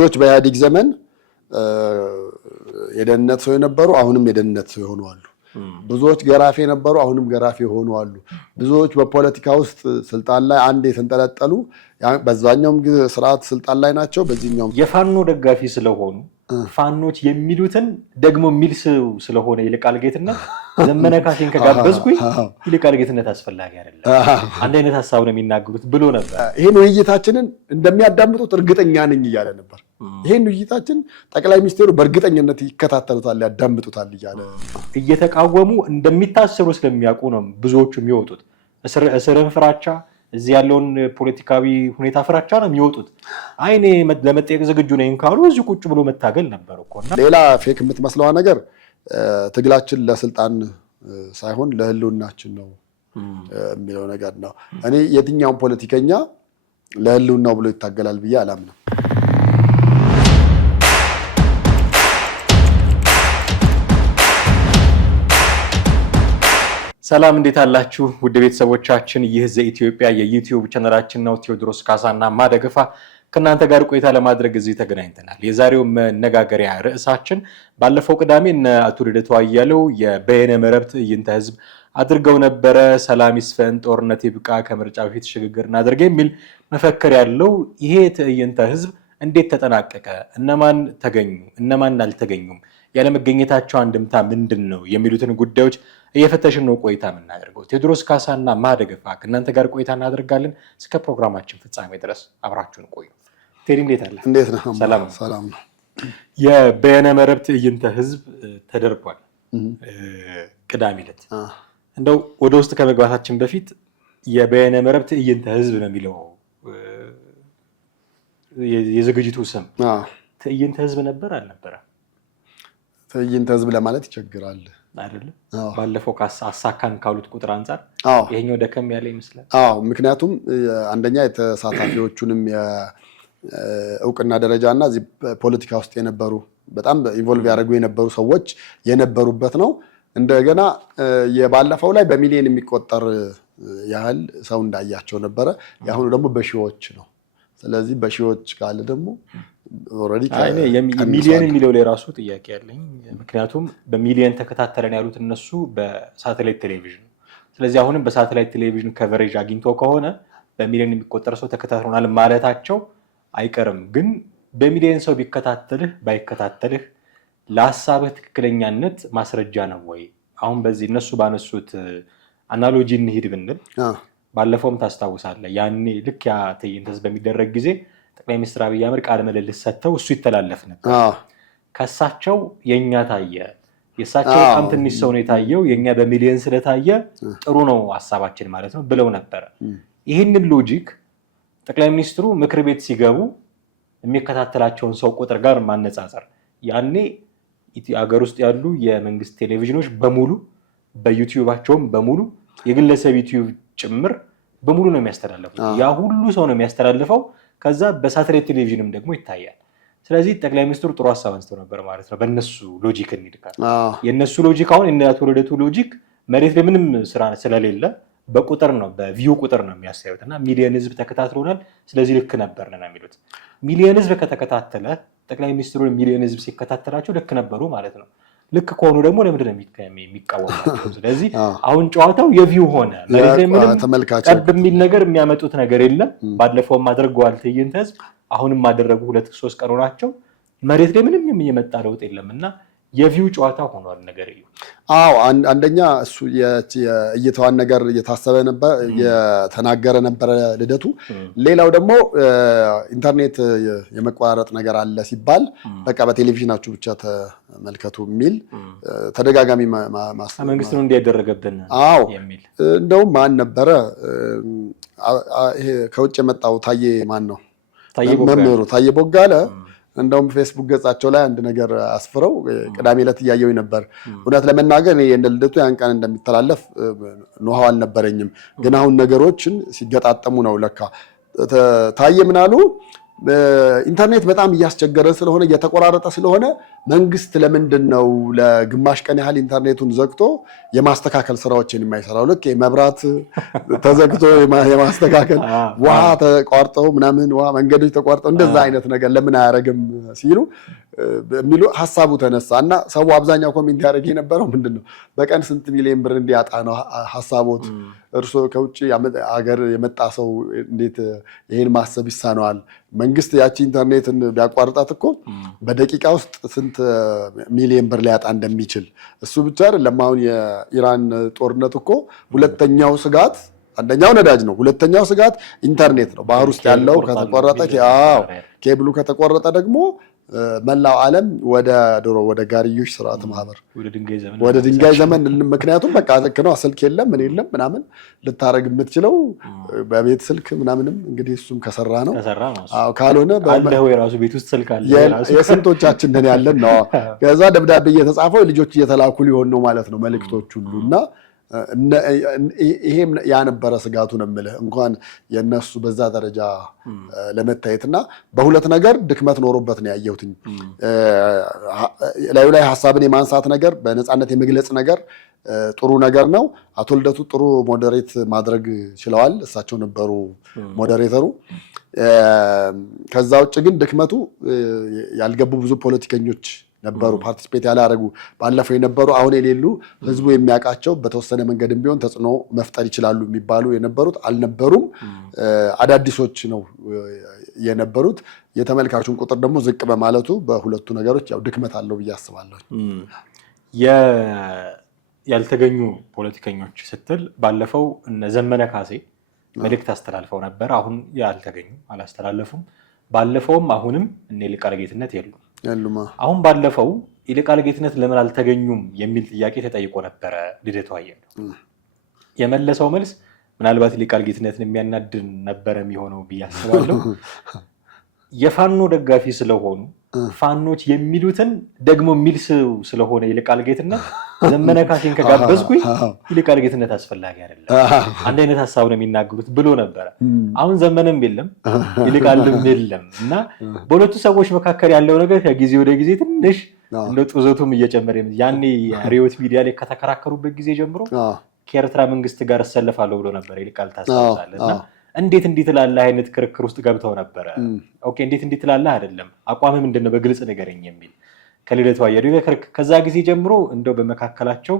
ብዙዎች በኢህአዴግ ዘመን የደህንነት ሰው የነበሩ አሁንም የደህንነት ሰው የሆኑ አሉ። ብዙዎች ገራፊ የነበሩ አሁንም ገራፊ የሆኑ አሉ። ብዙዎች በፖለቲካ ውስጥ ስልጣን ላይ አንድ የተንጠለጠሉ በዛኛውም ስርዓት ስልጣን ላይ ናቸው። በዚህኛውም የፋኖ ደጋፊ ስለሆኑ ፋኖች የሚሉትን ደግሞ የሚል ስለሆነ ይልቃል ጌትነት ዘመነ ካሴን ከጋበዝኩኝ ይልቃል ጌትነት አስፈላጊ አይደለም አንድ አይነት ሐሳብ ነው የሚናገሩት ብሎ ነበር። ይሄን ውይይታችንን እንደሚያዳምጡት እርግጠኛ ነኝ እያለ ነበር። ይሄን ውይይታችን ጠቅላይ ሚኒስትሩ በእርግጠኝነት ይከታተሉታል ያዳምጡታል እያለ እየተቃወሙ እንደሚታሰሩ ስለሚያውቁ ነው ብዙዎቹ የሚወጡት። እስርን ፍራቻ እዚህ ያለውን ፖለቲካዊ ሁኔታ ፍራቻ ነው የሚወጡት። አይኔ ለመጠየቅ ዝግጁ ነኝ ካሉ እዚህ ቁጭ ብሎ መታገል ነበር እኮና ሌላ ፌክ የምትመስለዋ ነገር ትግላችን ለስልጣን ሳይሆን ለህልውናችን ነው የሚለው ነገር ነው። እኔ የትኛውም ፖለቲከኛ ለህልውናው ብሎ ይታገላል ብዬ አላምንም። ሰላም እንዴት አላችሁ ውድ ቤተሰቦቻችን? ይህ ዘኢትዮጵያ የዩቲዩብ ቻናላችን ነው። ቴዎድሮስ ካሳና ማደገፋ ከእናንተ ጋር ቆይታ ለማድረግ እዚህ ተገናኝተናል። የዛሬው መነጋገሪያ ርዕሳችን ባለፈው ቅዳሜ እነ አቶ ልደቱ አያሌው የበየነ መረብ ትዕይንተ ህዝብ አድርገው ነበረ። ሰላም ይስፈን፣ ጦርነት ይብቃ፣ ከምርጫ በፊት ሽግግር እናድርግ የሚል መፈክር ያለው ይሄ ትዕይንተ ህዝብ እንዴት ተጠናቀቀ? እነማን ተገኙ? እነማን አልተገኙም? ያለመገኘታቸው አንድምታ ምንድን ነው? የሚሉትን ጉዳዮች እየፈተሽን ነው ቆይታ የምናደርገው። ቴዎድሮስ ካሳና ማደገፋ ከእናንተ ጋር ቆይታ እናደርጋለን። እስከ ፕሮግራማችን ፍጻሜ ድረስ አብራችሁን ቆዩ። ቴዲ እንዴት አለ? እንዴት ነህ? ሰላም ነው። የበየነ መረብ ትዕይንተ ህዝብ ተደርጓል ቅዳሜ ዕለት። እንደው ወደ ውስጥ ከመግባታችን በፊት የበየነ መረብ ትዕይንተ ህዝብ ነው የሚለው የዝግጅቱ ስም። ትዕይንተ ህዝብ ነበር አልነበረ? ትዕይንተ ህዝብ ለማለት ይቸግራል አይደለም። ባለፈው አሳካን ካሉት ቁጥር አንፃር ይሄኛው ደከም ያለ ይመስላል። ምክንያቱም አንደኛ የተሳታፊዎቹንም የእውቅና ደረጃና እዚህ ፖለቲካ ውስጥ የነበሩ በጣም ኢንቮልቭ ያደርጉ የነበሩ ሰዎች የነበሩበት ነው። እንደገና የባለፈው ላይ በሚሊዮን የሚቆጠር ያህል ሰው እንዳያቸው ነበረ። የአሁኑ ደግሞ በሺዎች ነው። ስለዚህ በሺዎች ካለ ደግሞ ሚሊዮን የሚለው ላይ ራሱ ጥያቄ ያለኝ። ምክንያቱም በሚሊዮን ተከታተለን ያሉት እነሱ በሳተላይት ቴሌቪዥን። ስለዚህ አሁንም በሳተላይት ቴሌቪዥን ከቨሬጅ አግኝተው ከሆነ በሚሊዮን የሚቆጠር ሰው ተከታትሎናል ማለታቸው አይቀርም። ግን በሚሊዮን ሰው ቢከታተልህ ባይከታተልህ ለሀሳብህ ትክክለኛነት ማስረጃ ነው ወይ? አሁን በዚህ እነሱ ባነሱት አናሎጂ እንሂድ ብንል ባለፈውም ታስታውሳለህ ያኔ ልክ ያ ትዕይንተ ህዝብ በሚደረግ ጊዜ ጠቅላይ ሚኒስትር አብይ አህመድ ቃለ ምልልስ ሰጥተው እሱ ይተላለፍ ነበር። ከሳቸው የኛ ታየ፣ የሳቸው በጣም ትንሽ ሰው ነው የታየው፣ የኛ በሚሊዮን ስለታየ ጥሩ ነው ሀሳባችን ማለት ነው ብለው ነበር። ይህንን ሎጂክ ጠቅላይ ሚኒስትሩ ምክር ቤት ሲገቡ የሚከታተላቸውን ሰው ቁጥር ጋር ማነጻጸር፣ ያኔ አገር ውስጥ ያሉ የመንግስት ቴሌቪዥኖች በሙሉ በዩቲዩባቸውም በሙሉ የግለሰብ ዩቲዩብ ጭምር በሙሉ ነው የሚያስተላልፉት። ያ ሁሉ ሰው ነው የሚያስተላልፈው። ከዛ በሳተላይት ቴሌቪዥንም ደግሞ ይታያል። ስለዚህ ጠቅላይ ሚኒስትሩ ጥሩ ሀሳብ አንስተው ነበር ማለት ነው። በእነሱ ሎጂክ እንሂድካል። የእነሱ ሎጂክ አሁን የእነ አቶ ልደቱ ሎጂክ መሬት ላይ ምንም ስራ ስለሌለ በቁጥር ነው በቪው ቁጥር ነው የሚያሳዩት እና ሚሊዮን ህዝብ ተከታትሎናል ስለዚህ ልክ ነበር ነው የሚሉት። ሚሊዮን ህዝብ ከተከታተለ ጠቅላይ ሚኒስትሩ ሚሊዮን ህዝብ ሲከታተላቸው ልክ ነበሩ ማለት ነው። ልክ ከሆኑ ደግሞ ለምንድን ነው የሚቃወማቸው? ስለዚህ አሁን ጨዋታው የቪው ሆነ። መሬት ላይ ምንም ጠብ የሚል ነገር የሚያመጡት ነገር የለም። ባለፈውም አድርገዋል ትዕይንተ ህዝብ፣ አሁንም አደረጉ 2-3 ቀን ሆናቸው። መሬት ላይ ምንም የመጣ ለውጥ የለም እና የቪው ጨዋታ ሆኗል ነገር እዩ። አንደኛ እሱ የእይታዋን ነገር እየታሰበ ነበር የተናገረ ነበረ ልደቱ። ሌላው ደግሞ ኢንተርኔት የመቋረጥ ነገር አለ ሲባል በቃ በቴሌቪዥናችሁ ብቻ ተመልከቱ የሚል ተደጋጋሚ መንግስት ነው እንዲያደረገብን የሚል። እንደውም ማን ነበረ ይሄ ከውጭ የመጣው ታዬ ማን ነው መምህሩ ታዬ ቦጋለ እንደውም ፌስቡክ ገጻቸው ላይ አንድ ነገር አስፍረው ቅዳሜ ዕለት እያየው ነበር። እውነት ለመናገር እኔ ልደቱ ያን ቀን እንደሚተላለፍ ኖሃው አልነበረኝም። ግን አሁን ነገሮችን ሲገጣጠሙ ነው ለካ ታዬ ምን አሉ ኢንተርኔት በጣም እያስቸገረ ስለሆነ እየተቆራረጠ ስለሆነ መንግስት ለምንድን ነው ለግማሽ ቀን ያህል ኢንተርኔቱን ዘግቶ የማስተካከል ስራዎችን የማይሰራው? ልክ መብራት ተዘግቶ የማስተካከል ውሃ ተቋርጠው ምናምን ውሃ መንገዶች ተቋርጠው እንደዛ አይነት ነገር ለምን አያደርግም ሲሉ የሚሉ ሀሳቡ ተነሳ እና ሰው አብዛኛው ኮሜንት ያደርግ የነበረው ምንድነው በቀን ስንት ሚሊዮን ብር እንዲያጣ ነው ሀሳቦት? እርሶ ከውጭ ሀገር የመጣ ሰው እንዴት ይሄን ማሰብ ይሳነዋል? መንግስት ያቺ ኢንተርኔትን ቢያቋርጣት እኮ በደቂቃ ውስጥ ስንት ሚሊዮን ብር ሊያጣ እንደሚችል እሱ ብቻ አይደለም። አሁን የኢራን ጦርነት እኮ ሁለተኛው ስጋት አንደኛው ነዳጅ ነው፣ ሁለተኛው ስጋት ኢንተርኔት ነው። ባህር ውስጥ ያለው ከተቆረጠ ኬብሉ ከተቆረጠ ደግሞ መላው ዓለም ወደ ጋርዮሽ ስርዓት ማህበር ወደ ድንጋይ ዘመን ምክንያቱም በቃ ልክ ነው። ስልክ የለም ምን የለም ምናምን ልታረግ የምትችለው በቤት ስልክ ምናምንም እንግዲህ እሱም ከሰራ ነው። አዎ ካልሆነ የራሱ ቤት ውስጥ ስልክ አለ። የስንቶቻችን ነን ያለን ነው። ከዛ ደብዳቤ እየተጻፈው ልጆች እየተላኩ ሊሆን ነው ማለት ነው መልእክቶች ሁሉ እና ይሄም ያነበረ ስጋቱ ነው የምልህ እንኳን የነሱ በዛ ደረጃ ለመታየትና በሁለት ነገር ድክመት ኖሮበት ነው ያየሁት። ላዩ ላይ ሐሳብን የማንሳት ነገር በነፃነት የመግለጽ ነገር ጥሩ ነገር ነው። አቶ ልደቱ ጥሩ ሞዴሬት ማድረግ ችለዋል። እሳቸው ነበሩ ሞዴሬተሩ። ከዛ ውጭ ግን ድክመቱ ያልገቡ ብዙ ፖለቲከኞች ነበሩ፣ ፓርቲስፔት ያላረጉ ባለፈው የነበሩ አሁን የሌሉ ህዝቡ የሚያውቃቸው በተወሰነ መንገድም ቢሆን ተጽዕኖ መፍጠር ይችላሉ የሚባሉ የነበሩት አልነበሩም። አዳዲሶች ነው የነበሩት። የተመልካቹን ቁጥር ደግሞ ዝቅ በማለቱ በሁለቱ ነገሮች ያው ድክመት አለው ብዬ አስባለሁ። ያልተገኙ ፖለቲከኞች ስትል ባለፈው እነ ዘመነ ካሴ መልእክት አስተላልፈው ነበር። አሁን ያልተገኙ አላስተላለፉም። ባለፈውም አሁንም እነ ይልቃል ጌትነት የሉም። አሁን ባለፈው ይልቃል ጌትነት ለምን አልተገኙም የሚል ጥያቄ ተጠይቆ ነበረ ልደቱ አያሌው። የመለሰው መልስ ምናልባት ይልቃል ጌትነትን የሚያናድን ነበረ የሚሆነው ብዬ አስባለሁ። የፋኖ ደጋፊ ስለሆኑ ፋኖች የሚሉትን ደግሞ የሚል ስለሆነ ይልቃል ጌትነት ዘመነ ካሴን ከጋበዝኩኝ ይልቃል ጌትነት አስፈላጊ አይደለም፣ አንድ አይነት ሀሳብ ነው የሚናገሩት ብሎ ነበረ። አሁን ዘመነም የለም ይልቃልም የለም እና በሁለቱ ሰዎች መካከል ያለው ነገር ከጊዜ ወደ ጊዜ ትንሽ እንደ ጡዘቱም እየጨመረ ያኔ ሪዮት ሚዲያ ላይ ከተከራከሩበት ጊዜ ጀምሮ ከኤርትራ መንግስት ጋር እሰለፋለሁ ብሎ ነበር ይልቃል ታስታውሳለህ። እና እንዴት እንዲህ ትላለህ አይነት ክርክር ውስጥ ገብተው ነበረ። ኦኬ እንዴት እንዲህ ትላለህ አይደለም አቋምህ ምንድነው በግልጽ ንገረኝ የሚል ከልደቱ አያሌው ከዛ ጊዜ ጀምሮ እንደው በመካከላቸው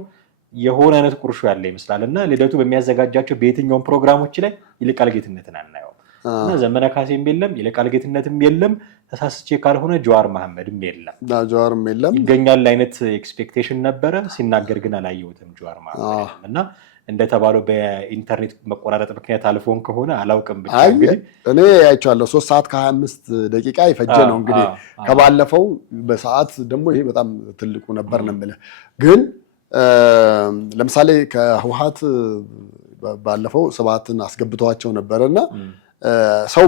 የሆነ አይነት ቁርሾ ያለ ይመስላል እና ልደቱ በሚያዘጋጃቸው በየትኛውም ፕሮግራሞች ላይ ይልቃል ጌትነትን አናየውም እና ዘመነ ካሴም የለም ይልቃል ጌትነትም የለም። ተሳስቼ ካልሆነ ጀዋር መሐመድም የለም ይገኛል አይነት ኤክስፔክቴሽን ነበረ። ሲናገር ግን አላየሁትም ጀዋር መሐመድ እና እንደተባለው በኢንተርኔት መቆራረጥ ምክንያት አልፎን ከሆነ አላውቅም። ብቻ እንግዲህ እኔ አይቻለሁ 3 ሰዓት ከ25 ደቂቃ ይፈጀ ነው እንግዲህ ከባለፈው በሰዓት ደግሞ ይሄ በጣም ትልቁ ነበር ነው የምልህ። ግን ለምሳሌ ከህወሓት ባለፈው ስብሃትን አስገብተዋቸው ነበርና ሰው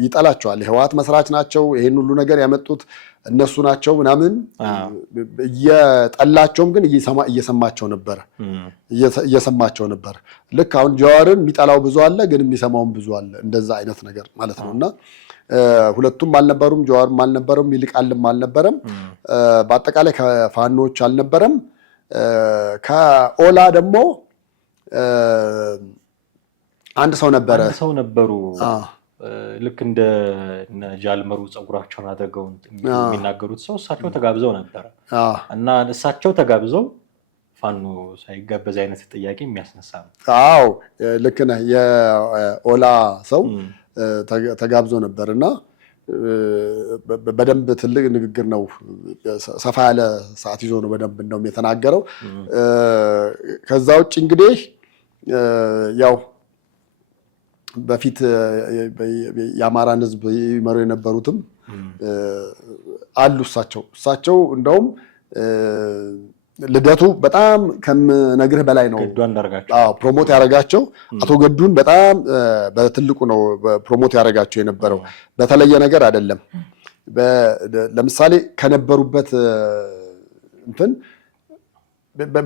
ይጠላቸዋል። የህወሓት መስራች ናቸው፣ ይሄን ሁሉ ነገር ያመጡት እነሱ ናቸው ምናምን እየጠላቸውም ግን እየሰማቸው ነበር። ልክ አሁን ጀዋርን የሚጠላው ብዙ አለ፣ ግን የሚሰማውም ብዙ አለ። እንደዛ አይነት ነገር ማለት ነው እና ሁለቱም አልነበሩም፣ ጀዋርም አልነበረም፣ ይልቃልም አልነበረም። በአጠቃላይ ከፋኖች አልነበረም። ከኦላ ደግሞ አንድ ሰው ነበሩ ልክ እንደ ጃልመሩ ፀጉራቸውን አድርገው የሚናገሩት ሰው እሳቸው ተጋብዘው ነበረ እና እሳቸው ተጋብዘው ፋኖ ሳይጋበዝ አይነት ጥያቄ የሚያስነሳ ነው። አዎ ልክ ነህ። የኦላ ሰው ተጋብዞ ነበር እና በደንብ ትልቅ ንግግር ነው፣ ሰፋ ያለ ሰዓት ይዞ ነው በደንብ እንደውም የተናገረው። ከዛ ውጭ እንግዲህ ያው በፊት የአማራን ሕዝብ ይመሩ የነበሩትም አሉ። እሳቸው እንደውም ልደቱ በጣም ከምነግርህ በላይ ነው ፕሮሞት ያደረጋቸው። አቶ ገዱን በጣም በትልቁ ነው ፕሮሞት ያደረጋቸው የነበረው፣ በተለየ ነገር አይደለም። ለምሳሌ ከነበሩበት እንትን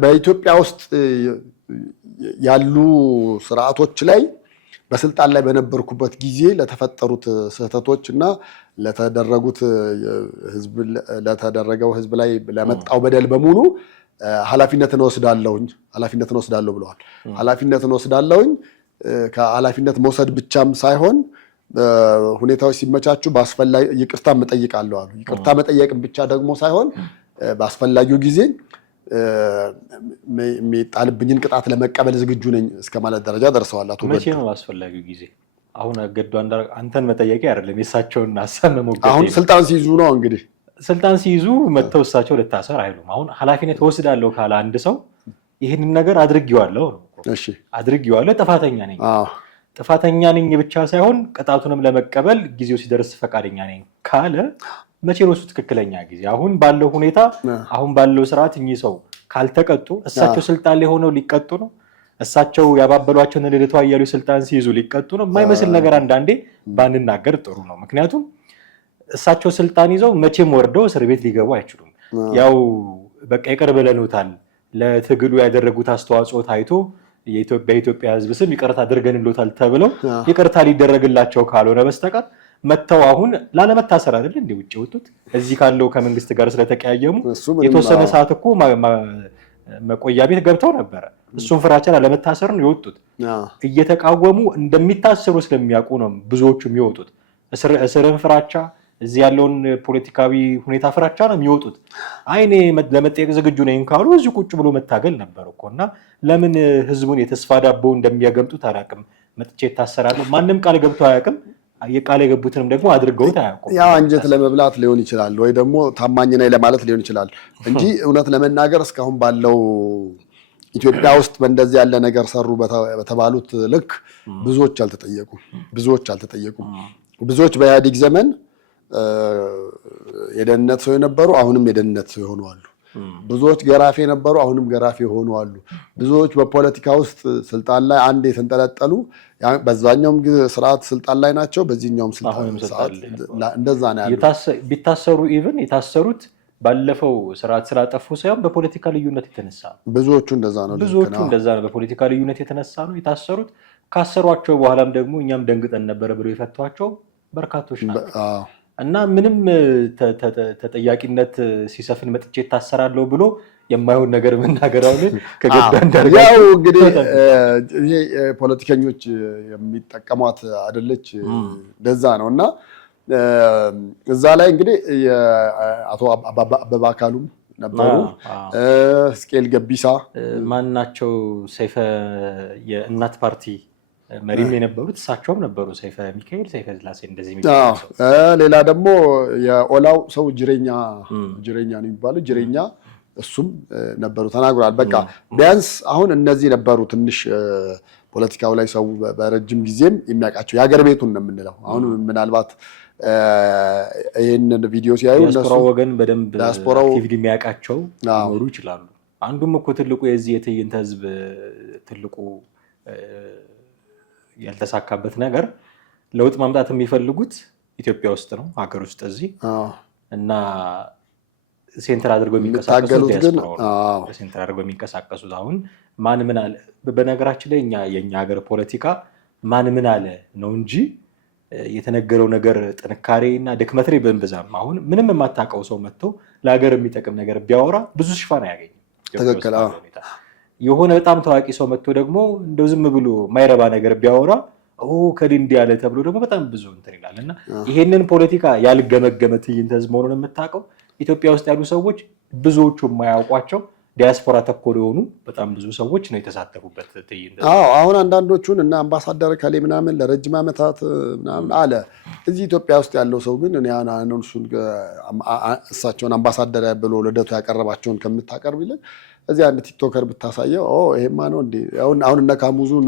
በኢትዮጵያ ውስጥ ያሉ ስርዓቶች ላይ በስልጣን ላይ በነበርኩበት ጊዜ ለተፈጠሩት ስህተቶች እና ለተደረገው ህዝብ ላይ ለመጣው በደል በሙሉ ኃላፊነትን ወስዳለሁ ብለዋል። ኃላፊነትን ወስዳለሁኝ ከኃላፊነት መውሰድ ብቻም ሳይሆን ሁኔታዎች ሲመቻቹ በአስፈላጊ ይቅርታ መጠይቃለሁ አሉ። ይቅርታ መጠየቅም ብቻ ደግሞ ሳይሆን በአስፈላጊው ጊዜ የሚጣልብኝን ቅጣት ለመቀበል ዝግጁ ነኝ እስከ ማለት ደረጃ ደርሰዋል። አቶ መቼ ነው አስፈላጊው ጊዜ? አሁን ገዱ አንተን መጠየቅ አይደለም የእሳቸውን ሀሳብ መሞገት። አሁን ስልጣን ሲይዙ ነው እንግዲህ ስልጣን ሲይዙ መተው እሳቸው ልታሰር አይሉም። አሁን ኃላፊነት ወስዳለሁ ካለ አንድ ሰው ይህንን ነገር አድርጌዋለሁ ነው። እሺ አድርጌዋለሁ፣ ጥፋተኛ ነኝ ብቻ ሳይሆን ቅጣቱንም ለመቀበል ጊዜው ሲደርስ ፈቃደኛ ነኝ ካለ መቼ ነው እሱ ትክክለኛ ጊዜ? አሁን ባለው ሁኔታ አሁን ባለው ስርዓት እኚህ ሰው ካልተቀጡ እሳቸው ስልጣን ላይ ሆነው ሊቀጡ ነው። እሳቸው ያባበሏቸውን ልደቷ እያሉ ስልጣን ሲይዙ ሊቀጡ ነው። የማይመስል ነገር አንዳንዴ ባንናገር ጥሩ ነው። ምክንያቱም እሳቸው ስልጣን ይዘው መቼም ወርደው እስር ቤት ሊገቡ አይችሉም። ያው በቃ ይቅር ብለንታል፣ ለትግሉ ያደረጉት አስተዋጽኦ ታይቶ በኢትዮጵያ ሕዝብ ስም ይቅርታ አድርገንሎታል ተብለው ይቅርታ ሊደረግላቸው ካልሆነ በስተቀር መተው አሁን ላለመታሰር አይደል እንደ ውጭ ወጡት። እዚህ ካለው ከመንግስት ጋር ስለተቀያየሙ የተወሰነ ሰዓት እኮ መቆያ ቤት ገብተው ነበረ። እሱን ፍራቻ ላለመታሰር ነው የወጡት። እየተቃወሙ እንደሚታሰሩ ስለሚያውቁ ነው ብዙዎቹ የሚወጡት። እስርን ፍራቻ፣ እዚህ ያለውን ፖለቲካዊ ሁኔታ ፍራቻ ነው የሚወጡት። አይኔ ለመጠየቅ ዝግጁ ነኝ ካሉ እዚህ ቁጭ ብሎ መታገል ነበር እኮ። እና ለምን ህዝቡን የተስፋ ዳቦ እንደሚያገምጡት አላውቅም። መጥቼ እታሰራለሁ ማንም ቃል ገብቶ አያውቅም። የቃል የገቡትንም ደግሞ አድርገውት አያውቁም። ያው አንጀት ለመብላት ሊሆን ይችላል ወይ ደግሞ ታማኝ ነኝ ለማለት ሊሆን ይችላል እንጂ እውነት ለመናገር እስካሁን ባለው ኢትዮጵያ ውስጥ በእንደዚህ ያለ ነገር ሰሩ በተባሉት ልክ ብዙዎች አልተጠየቁም። ብዙዎች በኢህአዴግ ዘመን የደህንነት ሰው የነበሩ አሁንም የደህንነት ሰው የሆኑ አሉ። ብዙዎች ገራፊ የነበሩ አሁንም ገራፊ የሆኑ አሉ። ብዙዎች በፖለቲካ ውስጥ ስልጣን ላይ አንድ የተንጠለጠሉ በዛኛውም ስርዓት ስልጣን ላይ ናቸው፣ በዚህኛውም ስልጣን ሰዓት እንደዛ ነው ያለው። ቢታሰሩ ኢቭን የታሰሩት ባለፈው ስርዓት ስላጠፉ ሳይሆን በፖለቲካ ልዩነት የተነሳ ነው። ብዙዎቹ እንደዛ ነው። በፖለቲካ ልዩነት የተነሳ ነው የታሰሩት። ካሰሯቸው በኋላም ደግሞ እኛም ደንግጠን ነበረ ብለው የፈቷቸው በርካቶች ናቸው። እና ምንም ተጠያቂነት ሲሰፍን መጥቼ ታሰራለሁ ብሎ የማይሆን ነገር መናገር አሁን ከገዱ አንዳርጋቸው ያው እንግዲህ ይሄ ፖለቲከኞች የሚጠቀሟት አይደለች፣ እንደዛ ነው። እና እዛ ላይ እንግዲህ አቶ አበባ አካሉም ነበሩ፣ ሕዝቅኤል ገቢሳ ማናቸው፣ ሰይፈ የእናት ፓርቲ መሪም የነበሩት እሳቸውም ነበሩ። ሰይፈ ሚካኤል፣ ሰይፈ ስላሴ እንደዚህ ሌላ ደግሞ የኦላው ሰው ጅሬኛ ነው የሚባለው ጅሬኛ እሱም ነበሩ ተናግሯል። በቃ ቢያንስ አሁን እነዚህ ነበሩ ትንሽ ፖለቲካው ላይ ሰው በረጅም ጊዜም የሚያውቃቸው የሀገር ቤቱን ነው የምንለው። አሁን ምናልባት ይህንን ቪዲዮ ሲያዩ ዲያስፖራው ወገን በደንብ አክቲቪቲ የሚያውቃቸው ሊኖሩ ይችላሉ። አንዱም እኮ ትልቁ የዚህ የትዕይንተ ህዝብ ትልቁ ያልተሳካበት ነገር ለውጥ ማምጣት የሚፈልጉት ኢትዮጵያ ውስጥ ነው፣ ሀገር ውስጥ እዚህ እና ሴንተር አድርገው የሚንቀሳቀሱት አሁን ማን ምን አለ። በነገራችን ላይ የኛ ሀገር ፖለቲካ ማን ምን አለ ነው እንጂ የተነገረው ነገር ጥንካሬ እና ድክመት ላይ በንብዛም አሁን ምንም የማታውቀው ሰው መጥቶ ለሀገር የሚጠቅም ነገር ቢያወራ ብዙ ሽፋን አያገኝም። ትክክል። የሆነ በጣም ታዋቂ ሰው መጥቶ ደግሞ እንደው ዝም ብሎ ማይረባ ነገር ቢያወራ ከዲ እንዲህ ያለ ተብሎ ደግሞ በጣም ብዙ እንትን ይላል። እና ይሄንን ፖለቲካ ያልገመገመ ትዕይንተ ህዝብ መሆኑን የምታውቀው ኢትዮጵያ ውስጥ ያሉ ሰዎች ብዙዎቹ የማያውቋቸው ዲያስፖራ ተኮር የሆኑ በጣም ብዙ ሰዎች ነው የተሳተፉበት ትዕይንተ ህዝብ። አሁን አንዳንዶቹን እና አምባሳደር ከሌ ምናምን ለረጅም ዓመታት ምናምን አለ። እዚህ ኢትዮጵያ ውስጥ ያለው ሰው ግን እኔ እሱን እሳቸውን አምባሳደር ብሎ ልደቱ ያቀረባቸውን ከምታቀርብ ይልቅ እዚህ አንድ ቲክቶከር ብታሳየው ይሄማ ነው እንዴ አሁን እነ ካሙዙን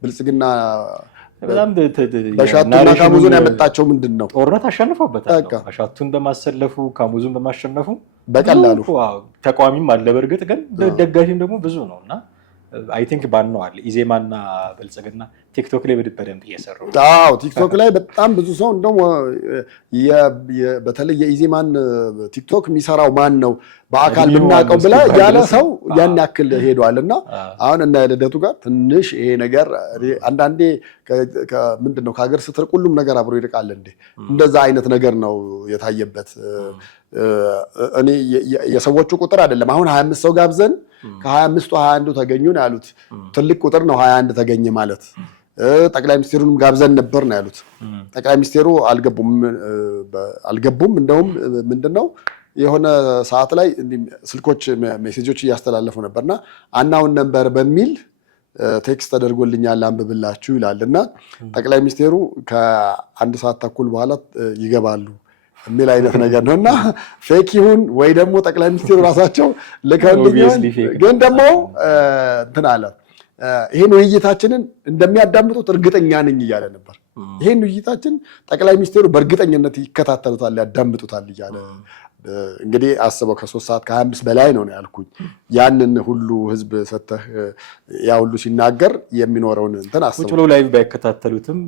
ብልጽግና በሻቱና ካሙዙን ያመጣቸው ምንድን ነው? ጦርነት አሸንፈውበታል። በሻቱን በማሰለፉ ካሙዙን በማሸነፉ በቀላሉ ተቃዋሚም አለ በእርግጥ ግን ደጋፊም ደግሞ ብዙ ነው። እና አይ ቲንክ ባነዋል። ኢዜማና ብልጽግና ቲክቶክ ላይ በደንብ እየሰሩ ነው። አዎ ቲክቶክ ላይ በጣም ብዙ ሰው እንደውም በተለይ የኢዜማን ቲክቶክ የሚሰራው ማን ነው በአካል ብናውቀው ብላ ያለ ሰው ያን ያክል ሄዷል። እና አሁን እና ልደቱ ጋር ትንሽ ይሄ ነገር አንዳንዴ ምንድነው ከሀገር ስትርቅ ሁሉም ነገር አብሮ ይርቃል እንዴ? እንደዛ አይነት ነገር ነው የታየበት። እኔ የሰዎቹ ቁጥር አይደለም አሁን 25 ሰው ጋብዘን ከ25ቱ 21ዱ ተገኙ ነው ያሉት። ትልቅ ቁጥር ነው 21 ተገኘ ማለት። ጠቅላይ ሚኒስትሩንም ጋብዘን ነበር ነው ያሉት። ጠቅላይ ሚኒስትሩ አልገቡም። እንደውም ምንድነው የሆነ ሰዓት ላይ ስልኮች ሜሴጆች እያስተላለፉ ነበርና አናውን ነበር በሚል ቴክስት ተደርጎልኛል አንብብላችሁ ይላል። እና ጠቅላይ ሚኒስትሩ ከ1 ሰዓት ተኩል በኋላ ይገባሉ የሚል አይነት ነገር ነው። እና ፌክ ይሁን ወይ ደግሞ ጠቅላይ ሚኒስትሩ ራሳቸው ልከውልኛል። ግን ደግሞ እንትን አለ ይሄን ውይይታችንን እንደሚያዳምጡት እርግጠኛ ነኝ እያለ ነበር። ይሄን ውይይታችን ጠቅላይ ሚኒስትሩ በእርግጠኝነት ይከታተሉታል፣ ያዳምጡታል እያለ እንግዲህ አስበው ከ3 ሰዓት ከ25 በላይ ነው ያልኩኝ። ያንን ሁሉ ህዝብ ሰተህ ያ ሁሉ ሲናገር የሚኖረውን እንትን አስበው። ቁጭ ብለው ላይቭ ባይከታተሉትም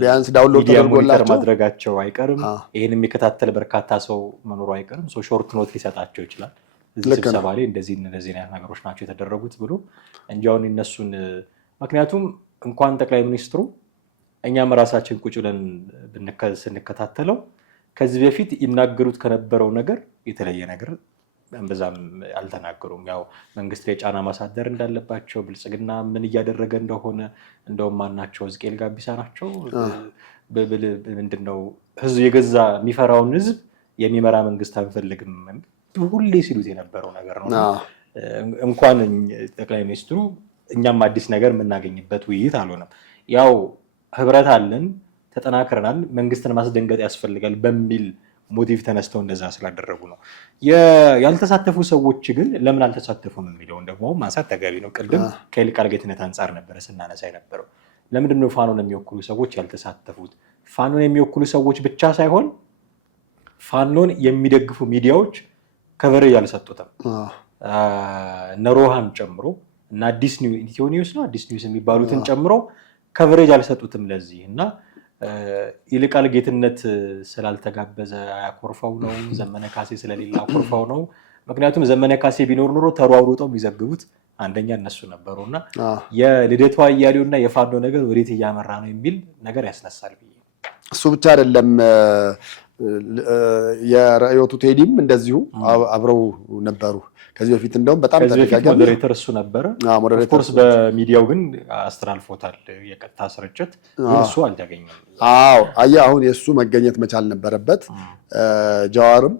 ቢያንስ ዳውንሎድ ተደርጎላቸው ማድረጋቸው አይቀርም። ይሄን የሚከታተል በርካታ ሰው መኖሩ አይቀርም። ሶ ሾርት ኖት ሊሰጣቸው ይችላል። እዚህ ስብሰባ ላይ እንደዚህ አይነት ነገሮች ናቸው የተደረጉት ብሎ እንጂ አሁን እነሱን ምክንያቱም እንኳን ጠቅላይ ሚኒስትሩ እኛም ራሳችን ቁጭ ብለን ስንከታተለው ከዚህ በፊት ይናገሩት ከነበረው ነገር የተለየ ነገር በዛም አልተናገሩም። ያው መንግስት ላይ ጫና ማሳደር እንዳለባቸው ብልጽግና ምን እያደረገ እንደሆነ እንደውም ማናቸው ሕዝቅኤል ጋቢሳ ናቸው ምንድነው ህዝብ የገዛ የሚፈራውን ህዝብ የሚመራ መንግስት አንፈልግም ሁሌ ሲሉት የነበረው ነገር ነው። እንኳን ጠቅላይ ሚኒስትሩ እኛም አዲስ ነገር የምናገኝበት ውይይት አልሆነም። ያው ህብረት አለን ተጠናክረናል፣ መንግስትን ማስደንገጥ ያስፈልጋል በሚል ሞቲቭ ተነስተው እንደዛ ስላደረጉ ነው። ያልተሳተፉ ሰዎች ግን ለምን አልተሳተፉም የሚለውን ደግሞ ማንሳት ተገቢ ነው። ቅድም ከይልቃል ጌትነት አንጻር ነበረ ስናነሳ የነበረው። ለምንድነው ፋኖን የሚወክሉ ሰዎች ያልተሳተፉት? ፋኖን የሚወክሉ ሰዎች ብቻ ሳይሆን ፋኖን የሚደግፉ ሚዲያዎች ከቨሬጅ አልሰጡትም። እነ ሮሃን ጨምሮ እና አዲስ ኒውስ ነው አዲስ ኒውስ የሚባሉትን ጨምሮ ከቨሬጅ አልሰጡትም ለዚህ እና ይልቃል ጌትነት ስላልተጋበዘ አያኮርፈው ነው፣ ዘመነ ካሴ ስለሌላ አኮርፈው ነው። ምክንያቱም ዘመነ ካሴ ቢኖር ኑሮ ተሯሩጠው የሚዘግቡት አንደኛ እነሱ ነበሩና የልደቱ አያሌውና የፋኖ ነገር ወዴት እያመራ ነው የሚል ነገር ያስነሳል ብዬ። እሱ ብቻ አይደለም የራዮቱ ቴዲም እንደዚሁ አብረው ነበሩ ከዚህ በፊት እንደውም በጣም ተደጋጋሚ ሞዴሬተር እሱ ነበረ። ኦፍ ኮርስ በሚዲያው ግን አስተላልፎታል የቀጥታ ስርጭት እሱ አልተገኘም። አዎ አየህ አሁን የሱ መገኘት መቻል ነበረበት። ጀዋርም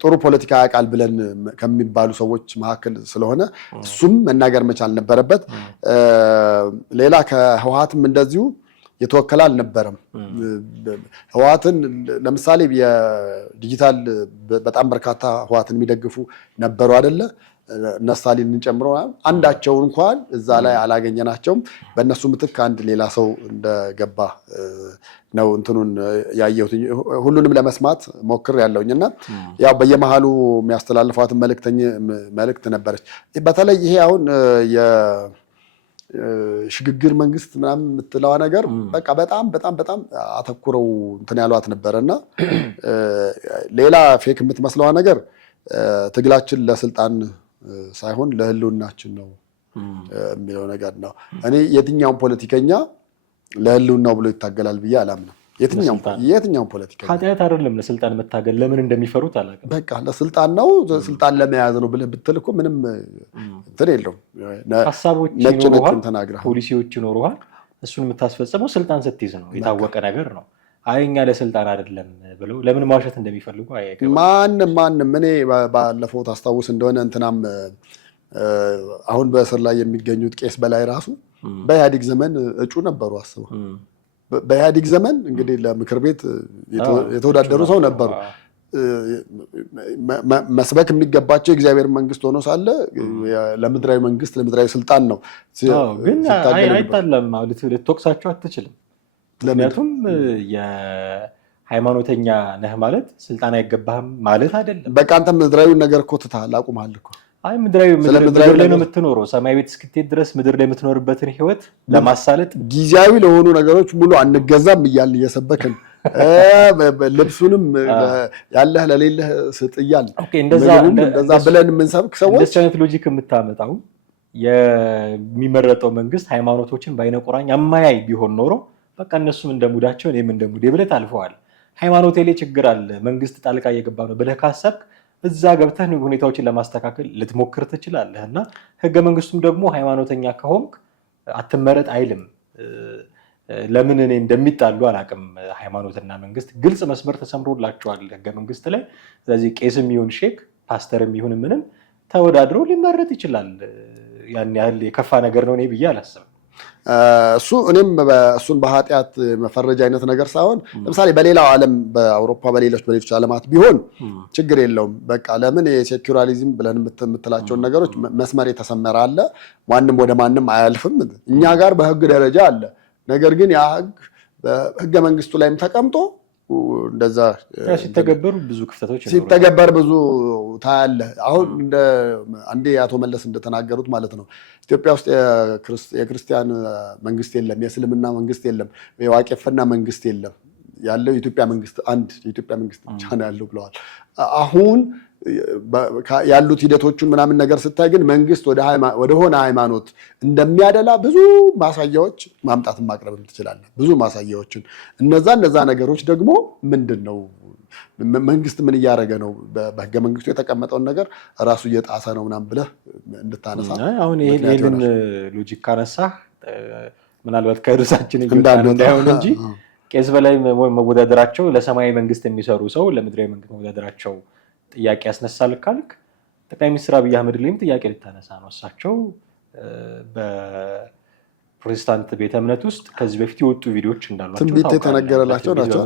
ጥሩ ፖለቲካ ያውቃል ብለን ከሚባሉ ሰዎች መካከል ስለሆነ እሱም መናገር መቻል ነበረበት። ሌላ ከህወሓትም እንደዚሁ የተወከለ አልነበረም። ህወሓትን ለምሳሌ የዲጂታል በጣም በርካታ ህወሓትን የሚደግፉ ነበሩ አይደለ? እነ ስታሊንን ጨምሮ አንዳቸው እንኳን እዛ ላይ አላገኘናቸውም። በእነሱ ምትክ አንድ ሌላ ሰው እንደገባ ነው እንትኑን ያየሁት። ሁሉንም ለመስማት ሞክር ያለውኝና ያው በየመሃሉ የሚያስተላልፏትን መልእክት ነበረች። በተለይ ይሄ አሁን ሽግግር መንግስት ምናምን የምትለዋ ነገር በቃ በጣም አተኩረው እንትን ያሏት ነበረና ሌላ ፌክ የምትመስለዋ ነገር ትግላችን ለስልጣን ሳይሆን ለህልውናችን ነው የሚለው ነገር ነው። እኔ የትኛውም ፖለቲከኛ ለህልውናው ብሎ ይታገላል ብዬ አላምንም። የትኛውም ፖለቲከኛ ኃጢአት አይደለም ለስልጣን መታገል። ለምን እንደሚፈሩት አላውቅም። በቃ ለስልጣን ነው ስልጣን ለመያዝ ነው ብለህ ብትል እኮ ምንም እንትን የለውም። ሀሳቦች ይኖሩሃል፣ ፖሊሲዎች ይኖሩሃል። እሱን የምታስፈጽመው ስልጣን ስትይዝ ነው። የታወቀ ነገር ነው። እኛ ለስልጣን አይደለም ብለው ለምን ማውሸት እንደሚፈልጉ ማንም እኔ ባለፈው ታስታውስ እንደሆነ እንትናም አሁን በእስር ላይ የሚገኙት ቄስ በላይ ራሱ በኢህአዴግ ዘመን እጩ ነበሩ። አስበው በኢህአዴግ ዘመን እንግዲህ ለምክር ቤት የተወዳደሩ ሰው ነበሩ። መስበክ የሚገባቸው የእግዚአብሔር መንግስት ሆኖ ሳለ ለምድራዊ መንግስት ለምድራዊ ስልጣን ነው። ግን አይጣለም ልትወቅሳቸው አትችልም። ምክንያቱም የሃይማኖተኛ ነህ ማለት ስልጣን አይገባህም ማለት አይደለም። በቃ አንተ ምድራዊውን ነገር እኮ ትተሃል፣ አቁመሃል እኮ። አይ ምድር ላይ ነው የምትኖረው። ሰማይ ቤት እስክትሄድ ድረስ ምድር ላይ የምትኖርበትን ህይወት ለማሳለጥ ጊዜያዊ ለሆኑ ነገሮች ሙሉ አንገዛም እያልን እየሰበክን ልብሱንም ያለህ ለሌለህ ስጥ እያልን እንደዛ ብለን የምንሰብክ ሰዎች እንደዚህ አይነት ሎጂክ የምታመጣው የሚመረጠው መንግስት ሃይማኖቶችን በአይነ ቁራኛ የማያይ ቢሆን ኖሮ በቃ እነሱም እንደሙዳቸው እኔም እንደሙዴ ብለህ ታልፈዋል። ሃይማኖቴ ላይ ችግር አለ መንግስት ጣልቃ እየገባ ነው ብለህ ካሰብክ እዛ ገብተህ ሁኔታዎችን ለማስተካከል ልትሞክር ትችላለህ። እና ህገ መንግስቱም ደግሞ ሃይማኖተኛ ከሆንክ አትመረጥ አይልም። ለምን እኔ እንደሚጣሉ አላውቅም። ሃይማኖትና መንግስት ግልጽ መስመር ተሰምሮላቸዋል ህገ መንግስት ላይ። ስለዚህ ቄስም ይሁን ሼክ ፓስተርም ይሁን ምንም ተወዳድሮ ሊመረጥ ይችላል። ያን ያህል የከፋ ነገር ነው እኔ ብዬ አላስብም። እሱ እኔም እሱን በኃጢአት መፈረጃ አይነት ነገር ሳይሆን ለምሳሌ በሌላው ዓለም በአውሮፓ በሌሎች ዓለማት ቢሆን ችግር የለውም። በቃ ለምን የሴኩላሪዝም ብለን የምትላቸውን ነገሮች መስመር የተሰመረ አለ። ማንም ወደ ማንም አያልፍም። እኛ ጋር በህግ ደረጃ አለ። ነገር ግን ያ ህገ መንግስቱ ላይም ተቀምጦ እንደዛ ሲተገበር ብዙ ክፍተቶች ሲተገበር ብዙ ታያለህ። አሁን እንደ አንዴ አቶ መለስ እንደተናገሩት ማለት ነው ኢትዮጵያ ውስጥ የክርስቲያን መንግስት የለም፣ የእስልምና መንግስት የለም፣ የዋቄፈና መንግስት የለም፣ ያለው የኢትዮጵያ መንግስት አንድ የኢትዮጵያ መንግስት ብቻ ነው ያለው ብለዋል። አሁን ያሉት ሂደቶቹን ምናምን ነገር ስታይ ግን መንግስት ወደ ሆነ ሃይማኖት እንደሚያደላ ብዙ ማሳያዎች ማምጣትን ማቅረብም ትችላለህ። ብዙ ማሳያዎችን እነዛ ነገሮች ደግሞ ምንድን ነው መንግስት ምን እያደረገ ነው? በህገ መንግስቱ የተቀመጠውን ነገር ራሱ እየጣሰ ነው ምናምን ብለህ እንድታነሳ አሁን ይህንን ሎጂክ ካነሳህ ምናልባት ከርዕሳችን እንዳይሆን እንጂ ቄስ በላይ መወዳደራቸው ለሰማያዊ መንግስት የሚሰሩ ሰው ለምድራዊ መንግስት መወዳደራቸው ጥያቄ ያስነሳል ካልክ ጠቅላይ ሚኒስትር አብይ አህመድ ላይም ጥያቄ ልታነሳ ነው። እሳቸው በፕሮቴስታንት ቤተ እምነት ውስጥ ከዚህ በፊት የወጡ ቪዲዮዎች እንዳሏቸው ትንቢት የተነገረላቸው ናቸው።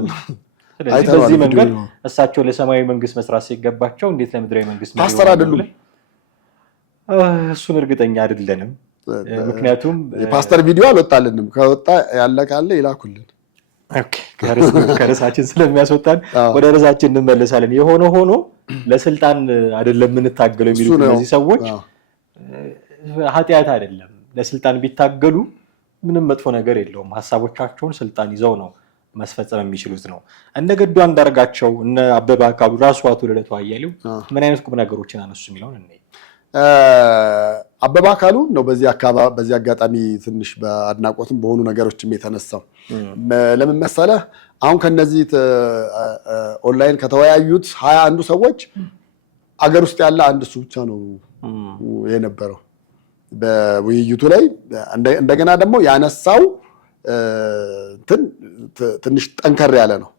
ስለዚህ በዚህ መንገድ እሳቸው ለሰማያዊ መንግስት መስራት ሲገባቸው እንዴት ለምድራዊ መንግስት ፓስተር አይደሉም? እሱን እርግጠኛ አይደለንም። ምክንያቱም የፓስተር ቪዲዮ አልወጣልንም። ከወጣ ያለ ካለ ይላኩልን። ከርዕሳችን ስለሚያስወጣን ወደ ርዕሳችን እንመለሳለን። የሆነ ሆኖ ለስልጣን አይደለም የምንታገለው የሚሉት እነዚህ ሰዎች ኃጢአት አይደለም። ለስልጣን ቢታገሉ ምንም መጥፎ ነገር የለውም። ሀሳቦቻቸውን ስልጣን ይዘው ነው መስፈጸም የሚችሉት ነው። እነ ገዱ አንዳርጋቸው፣ እነ አበበ አካሉ፣ ራሱ አቶ ልደቱ አያሌው ምን አይነት ቁም ነገሮችን አነሱ የሚለውን እኔ አበበ አካሉ ነው በዚህ አጋጣሚ ትንሽ በአድናቆትም በሆኑ ነገሮችም የተነሳው። ለምን መሰለህ? አሁን ከነዚህ ኦንላይን ከተወያዩት 21 ሰዎች አገር ውስጥ ያለ አንድ እሱ ብቻ ነው የነበረው በውይይቱ ላይ። እንደገና ደግሞ ያነሳው ትንሽ ጠንከር ያለ ነው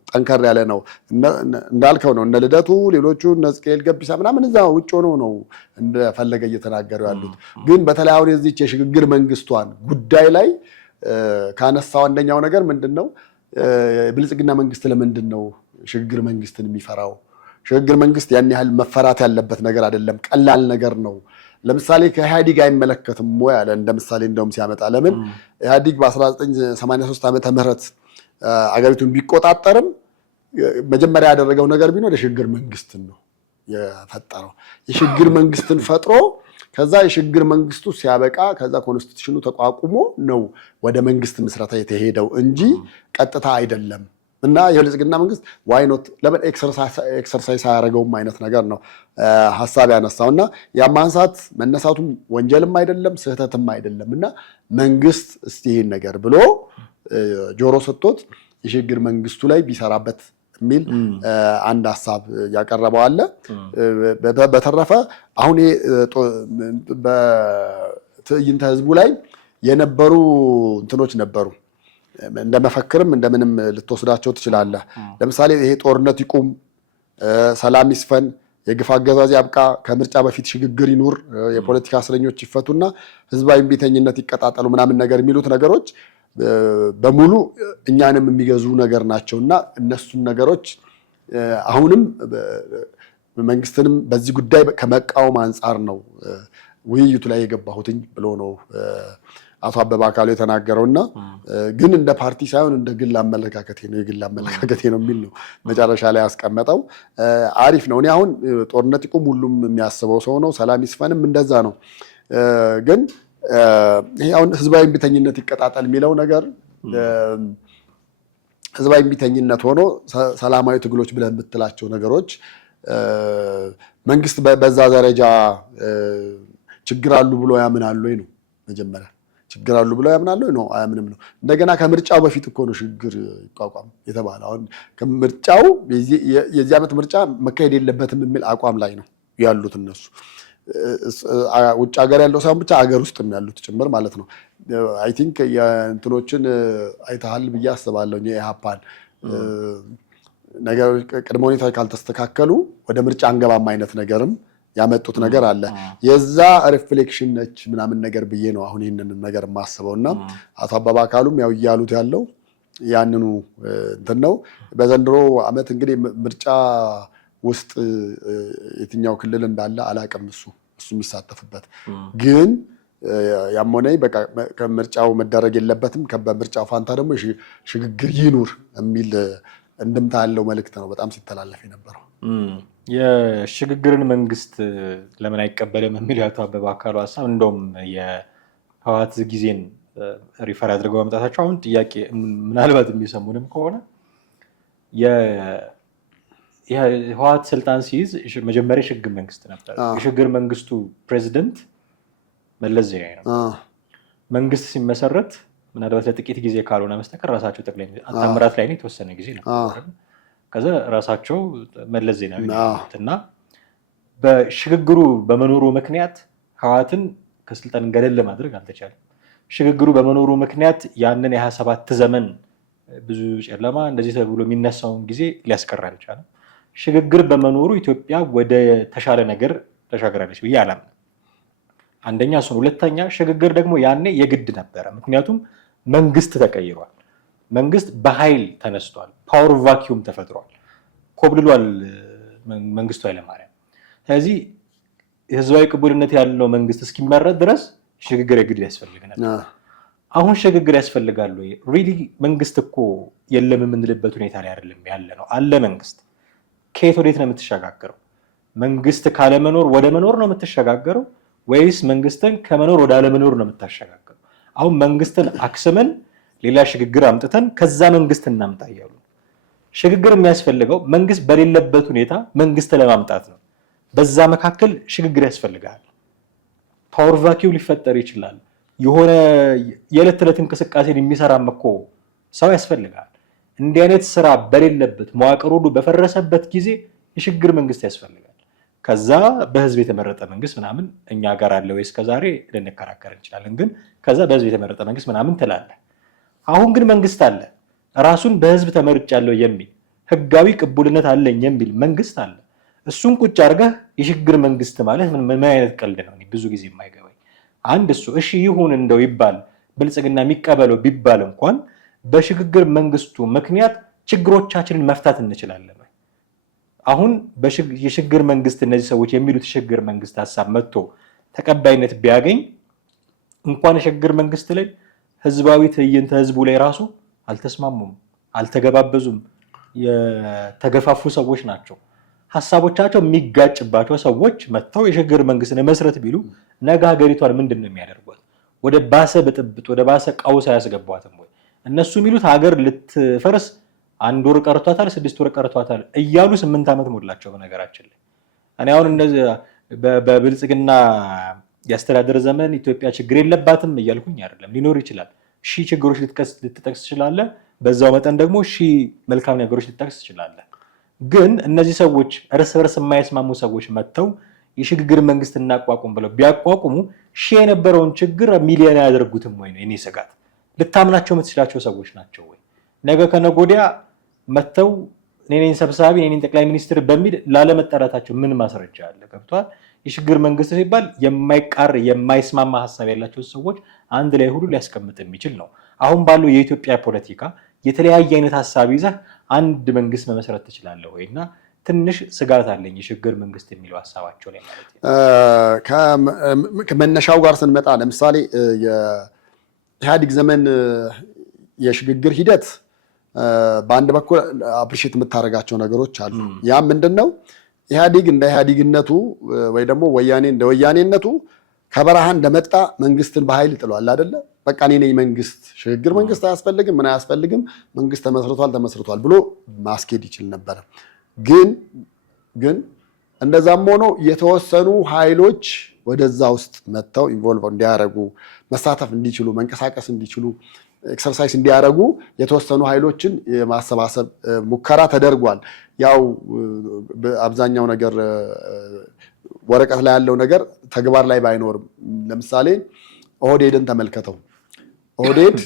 እንዳልከው ነው። እነ ልደቱ ሌሎቹ እነ ሕዝቅኤል ገቢሳ ምናምን እዛ ውጭ ሆነው ነው እንደፈለገ እየተናገሩ ያሉት። ግን በተለይ አሁን የዚች የሽግግር መንግስቷን ጉዳይ ላይ ካነሳው አንደኛው ነገር ምንድነው የብልጽግና መንግስት ለምንድን ነው ሽግግር መንግስትን የሚፈራው? ሽግግር መንግስት ያን ያህል መፈራት ያለበት ነገር አይደለም፣ ቀላል ነገር ነው። ለምሳሌ ከኢህአዲግ አይመለከትም ወይ አለ። እንደምሳሌ እንደውም ሲያመጣ ለምን ኢህአዲግ በ1983 ዓመተ ምህረት አገሪቱን ቢቆጣጠርም መጀመሪያ ያደረገው ነገር ቢኖር የሽግግር መንግስትን ነው የፈጠረው። የሽግግር መንግስትን ፈጥሮ ከዛ የሽግግር መንግስቱ ሲያበቃ ከዛ ኮንስቲቱሽኑ ተቋቁሞ ነው ወደ መንግስት ምስረታ የተሄደው እንጂ ቀጥታ አይደለም። እና የብልጽግና መንግስት ዋይ ኖት ለምን ኤክሰርሳይዝ አያደርገውም አይነት ነገር ነው ሐሳብ ያነሳው። እና ያ ማንሳት መነሳቱም ወንጀልም አይደለም ስህተትም አይደለም። እና መንግስት እስቲ ይሄን ነገር ብሎ ጆሮ ሰጥቶት የሽግግር መንግስቱ ላይ ቢሰራበት የሚል አንድ ሐሳብ ያቀረበው አለ። በተረፈ አሁን በትዕይንተ ህዝቡ ላይ የነበሩ እንትኖች ነበሩ። እንደመፈክርም እንደምንም ልትወስዳቸው ትችላለህ። ለምሳሌ ይሄ ጦርነት ይቁም፣ ሰላም ይስፈን፣ የግፍ አገዛዝ ያብቃ፣ ከምርጫ በፊት ሽግግር ይኑር፣ የፖለቲካ እስረኞች ይፈቱና ህዝባዊ እምቢተኝነት ይቀጣጠሉ ምናምን ነገር የሚሉት ነገሮች በሙሉ እኛንም የሚገዙ ነገር ናቸውና እነሱን ነገሮች አሁንም መንግስትንም በዚህ ጉዳይ ከመቃወም አንጻር ነው ውይይቱ ላይ የገባሁትኝ ብሎ ነው አቶ አበባ አካሉ የተናገረውና ግን እንደ ፓርቲ ሳይሆን እንደ ግል አመለካከቴ ነው የግል አመለካከቴ ነው የሚል ነው መጨረሻ ላይ ያስቀመጠው። አሪፍ ነው። እኔ አሁን ጦርነት ይቁም ሁሉም የሚያስበው ሰው ነው፣ ሰላም ይስፈንም እንደዛ ነው። ግን ይሄ አሁን ህዝባዊ እምቢተኝነት ይቀጣጠል የሚለው ነገር ህዝባዊ እምቢተኝነት ሆኖ ሰላማዊ ትግሎች ብለህ የምትላቸው ነገሮች መንግስት በዛ ደረጃ ችግር አሉ ብሎ ያምናሉ ወይ ነው መጀመሪያ። ችግር አሉ ብሎ ያምናሉ ነው አያምንም ነው። እንደገና ከምርጫው በፊት እኮ ነው ሽግግር ይቋቋም የተባለው። አሁን ከምርጫው የዚህ ዓመት ምርጫ መካሄድ የለበትም የሚል አቋም ላይ ነው ያሉት እነሱ። ውጭ ሀገር ያለው ሳይሆን ብቻ ሀገር ውስጥም ያሉት ጭምር ማለት ነው። አይ ቲንክ የእንትኖችን አይተሃል ብዬ አስባለሁ። የኢሃፓን ነገር ቅድመ ሁኔታዎች ካልተስተካከሉ ወደ ምርጫ አንገባም አይነት ነገርም ያመጡት ነገር አለ። የዛ ሪፍሌክሽን ነች ምናምን ነገር ብዬ ነው አሁን ይህንን ነገር የማስበው። እና አቶ አበባ አካሉም ያው እያሉት ያለው ያንኑ እንትን ነው። በዘንድሮ ዓመት እንግዲህ ምርጫ ውስጥ የትኛው ክልል እንዳለ አላውቅም። እሱ የሚሳተፍበት ግን ያም ሆነ በቃ ከምርጫው መደረግ የለበትም፣ በምርጫው ፋንታ ደግሞ ሽግግር ይኑር የሚል እንድምታ ያለው መልእክት ነው በጣም ሲተላለፍ የነበረው። የሽግግርን መንግስት ለምን አይቀበልም የሚል የአቶ አበባ አካሉ ሀሳብ እንደውም የህወሓት ጊዜን ሪፈር አድርገው መምጣታቸው አሁን ጥያቄ ምናልባት የሚሰሙንም ከሆነ የህወሓት ስልጣን ሲይዝ መጀመሪያ የሽግግር መንግስት ነበር። የሽግግር መንግስቱ ፕሬዚደንት መለስ ዜናዊ ነው። መንግስት ሲመሰረት ምናልባት ለጥቂት ጊዜ ካልሆነ በስተቀር ራሳቸው ጠቅላይ ታምራት ላይ የተወሰነ ጊዜ ነበር። ከዛ ራሳቸው መለስ ዜናዊ እና በሽግግሩ በመኖሩ ምክንያት ህወሓትን ከስልጣን ገለል ለማድረግ አልተቻለም። ሽግግሩ በመኖሩ ምክንያት ያንን የ27 ዘመን ብዙ ጨለማ እንደዚህ ተብሎ የሚነሳውን ጊዜ ሊያስቀር አልቻለም። ሽግግር በመኖሩ ኢትዮጵያ ወደ ተሻለ ነገር ተሻግራለች ብዬ አላምንም። አንደኛ እሱን። ሁለተኛ ሽግግር ደግሞ ያኔ የግድ ነበረ። ምክንያቱም መንግስት ተቀይሯል። መንግስት በኃይል ተነስቷል። ፓወር ቫኪዩም ተፈጥሯል። ኮብልሏል መንግስቱ ኃይለማርያም። ስለዚህ ህዝባዊ ቅቡልነት ያለው መንግስት እስኪመረጥ ድረስ ሽግግር የግድ ያስፈልግ ነበር። አሁን ሽግግር ያስፈልጋል ወይ? ሪሊ መንግስት እኮ የለም የምንልበት ሁኔታ ላይ አይደለም ያለ ነው። አለ መንግስት። ከየት ወዴት ነው የምትሸጋገረው? መንግስት ካለመኖር ወደ መኖር ነው የምትሸጋገረው ወይስ መንግስትን ከመኖር ወደ አለመኖር ነው የምታሸጋገረው? አሁን መንግስትን አክስመን ሌላ ሽግግር አምጥተን ከዛ መንግስት እናምጣ እያሉ። ሽግግር የሚያስፈልገው መንግስት በሌለበት ሁኔታ መንግስት ለማምጣት ነው። በዛ መካከል ሽግግር ያስፈልጋል። ፓወር ቫኪው ሊፈጠር ይችላል። የሆነ የዕለት ተዕለት እንቅስቃሴን የሚሰራም እኮ ሰው ያስፈልጋል። እንዲህ አይነት ስራ በሌለበት መዋቅር ሁሉ በፈረሰበት ጊዜ የሽግግር መንግስት ያስፈልጋል። ከዛ በህዝብ የተመረጠ መንግስት ምናምን እኛ ጋር አለ ወይ እስከዛሬ ልንከራከር እንችላለን። ግን ከዛ በህዝብ የተመረጠ መንግስት ምናምን ትላለህ። አሁን ግን መንግስት አለ፣ ራሱን በህዝብ ተመርጫለሁ የሚል ህጋዊ ቅቡልነት አለኝ የሚል መንግስት አለ። እሱን ቁጭ አድርገህ የሽግግር መንግስት ማለት ምን አይነት ቀልድ ነው? ብዙ ጊዜ የማይገባኝ አንድ እሱ እሺ ይሁን እንደው ይባል ብልጽግና የሚቀበለው ቢባል እንኳን በሽግግር መንግስቱ ምክንያት ችግሮቻችንን መፍታት እንችላለን። አሁን የሽግግር መንግስት እነዚህ ሰዎች የሚሉት የሽግግር መንግስት ሀሳብ መጥቶ ተቀባይነት ቢያገኝ እንኳን የሽግግር መንግስት ላይ ህዝባዊ ትዕይንተ ህዝቡ ላይ ራሱ አልተስማሙም፣ አልተገባበዙም። የተገፋፉ ሰዎች ናቸው። ሀሳቦቻቸው የሚጋጭባቸው ሰዎች መጥተው የሽግግር መንግስትን መስረት ቢሉ ነገ ሀገሪቷን ምንድን ነው የሚያደርጓት? ወደ ባሰ ብጥብጥ፣ ወደ ባሰ ቀውስ አያስገቧትም ወይ? እነሱ የሚሉት ሀገር ልትፈርስ 1 ወር ቀርቷታል፣ 6 ወር ቀርቷታል እያሉ 8 ዓመት ሞላቸው። በነገራችን ላይ እኔ አሁን እንደዚህ በብልጽግና የአስተዳደር ዘመን ኢትዮጵያ ችግር የለባትም እያልኩኝ አይደለም። ሊኖር ይችላል። ሺህ ችግሮች ልትጠቅስ ትችላለህ። በዛው መጠን ደግሞ ሺህ መልካም ነገሮች ልትጠቅስ ትችላለህ። ግን እነዚህ ሰዎች እርስ በርስ የማይስማሙ ሰዎች መጥተው የሽግግር መንግስት እናቋቁም ብለው ቢያቋቁሙ ሺህ የነበረውን ችግር ሚሊዮን አያደርጉትም ወይ ነው የኔ ስጋት። ልታምናቸው የምትችላቸው ሰዎች ናቸው ወይ? ነገ ከነገ ወዲያ መጥተው እኔ ነኝ ሰብሳቢ፣ እኔ ነኝ ጠቅላይ ሚኒስትር በሚል ላለመጠራታቸው ምን ማስረጃ አለ? ገብቷል? የሽግግር መንግስት ሲባል የማይቃር የማይስማማ ሀሳብ ያላቸው ሰዎች አንድ ላይ ሁሉ ሊያስቀምጥ የሚችል ነው። አሁን ባለው የኢትዮጵያ ፖለቲካ የተለያየ አይነት ሀሳብ ይዘህ አንድ መንግስት መመስረት ትችላለህ ወይ? እና ትንሽ ስጋት አለኝ የሽግግር መንግስት የሚለው ሀሳባቸው ላይ ማለት ነው። ከመነሻው ጋር ስንመጣ ለምሳሌ ኢህአዲግ ዘመን የሽግግር ሂደት በአንድ በኩል አፕሪሼት የምታደርጋቸው ነገሮች አሉ። ያ ምንድነው? ኢህአዲግ እንደ ኢህአዲግነቱ ወይ ደግሞ ወያኔ እንደ ወያኔነቱ ከበረሃ እንደመጣ መንግስትን በኃይል ጥሏል አይደለ? በቃ እኔ ነኝ መንግስት፣ ሽግግር መንግስት አያስፈልግም፣ ምን አያስፈልግም፣ መንግስት ተመስርቷል ብሎ ማስኬድ ይችል ነበር። ግን እንደዛም ሆኖ የተወሰኑ ኃይሎች ወደዛ ውስጥ መጥተው ኢንቮልቭ እንዲያደርጉ፣ መሳተፍ እንዲችሉ፣ መንቀሳቀስ እንዲችሉ፣ ኤክሰርሳይዝ እንዲያደርጉ የተወሰኑ ኃይሎችን የማሰባሰብ ሙከራ ተደርጓል። ያው አብዛኛው ነገር ወረቀት ላይ ያለው ነገር ተግባር ላይ ባይኖርም፣ ለምሳሌ ኦህዴድን ተመልከተው። ኦህዴድ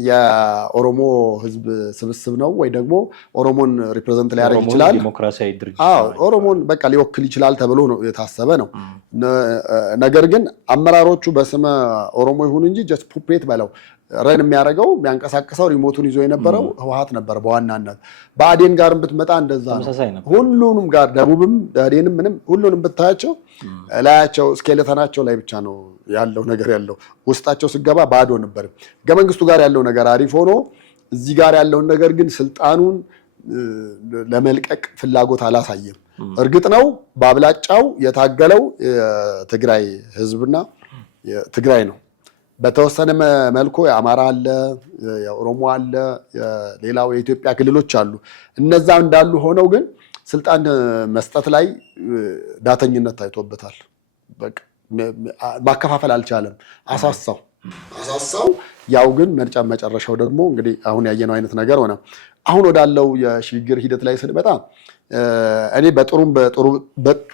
የኦሮሞ ህዝብ ስብስብ ነው ወይ ደግሞ ኦሮሞን ሪፕሬዘንት ሊያደርግ ይችላል፣ ዲሞክራሲያዊ ድርጅት ኦሮሞን በቃ ሊወክል ይችላል ተብሎ ነው የታሰበ ነው። ነገር ግን አመራሮቹ በስመ ኦሮሞ ይሁን እንጂ ጀስት ፑፔት በለው ረን የሚያደርገው የሚያንቀሳቅሰው ሪሞቱን ይዞ የነበረው ህወሓት ነበር በዋናነት። በአዴን ጋር ብትመጣ እንደዛ ነው። ሁሉንም ጋር ደቡብም ደዴንም ምንም ሁሉንም ብታያቸው ላያቸው ስኬሌተናቸው ላይ ብቻ ነው ያለው ነገር ያለው። ውስጣቸው ስገባ ባዶ ነበር። ህገ መንግስቱ ጋር ያለው ነገር አሪፍ ሆኖ እዚህ ጋር ያለውን ነገር ግን ስልጣኑን ለመልቀቅ ፍላጎት አላሳየም። እርግጥ ነው በአብላጫው የታገለው የትግራይ ህዝብና ትግራይ ነው። በተወሰነ መልኩ የአማራ አለ፣ የኦሮሞ አለ፣ ሌላው የኢትዮጵያ ክልሎች አሉ። እነዛ እንዳሉ ሆነው ግን ስልጣን መስጠት ላይ ዳተኝነት ታይቶበታል። በቃ ማከፋፈል አልቻለም። አሳሳው። ያው ግን መጨረሻው ደግሞ እንግዲህ አሁን ያየነው አይነት ነገር ሆነ። አሁን ወዳለው የሽግግር ሂደት ላይ ስንመጣ እኔ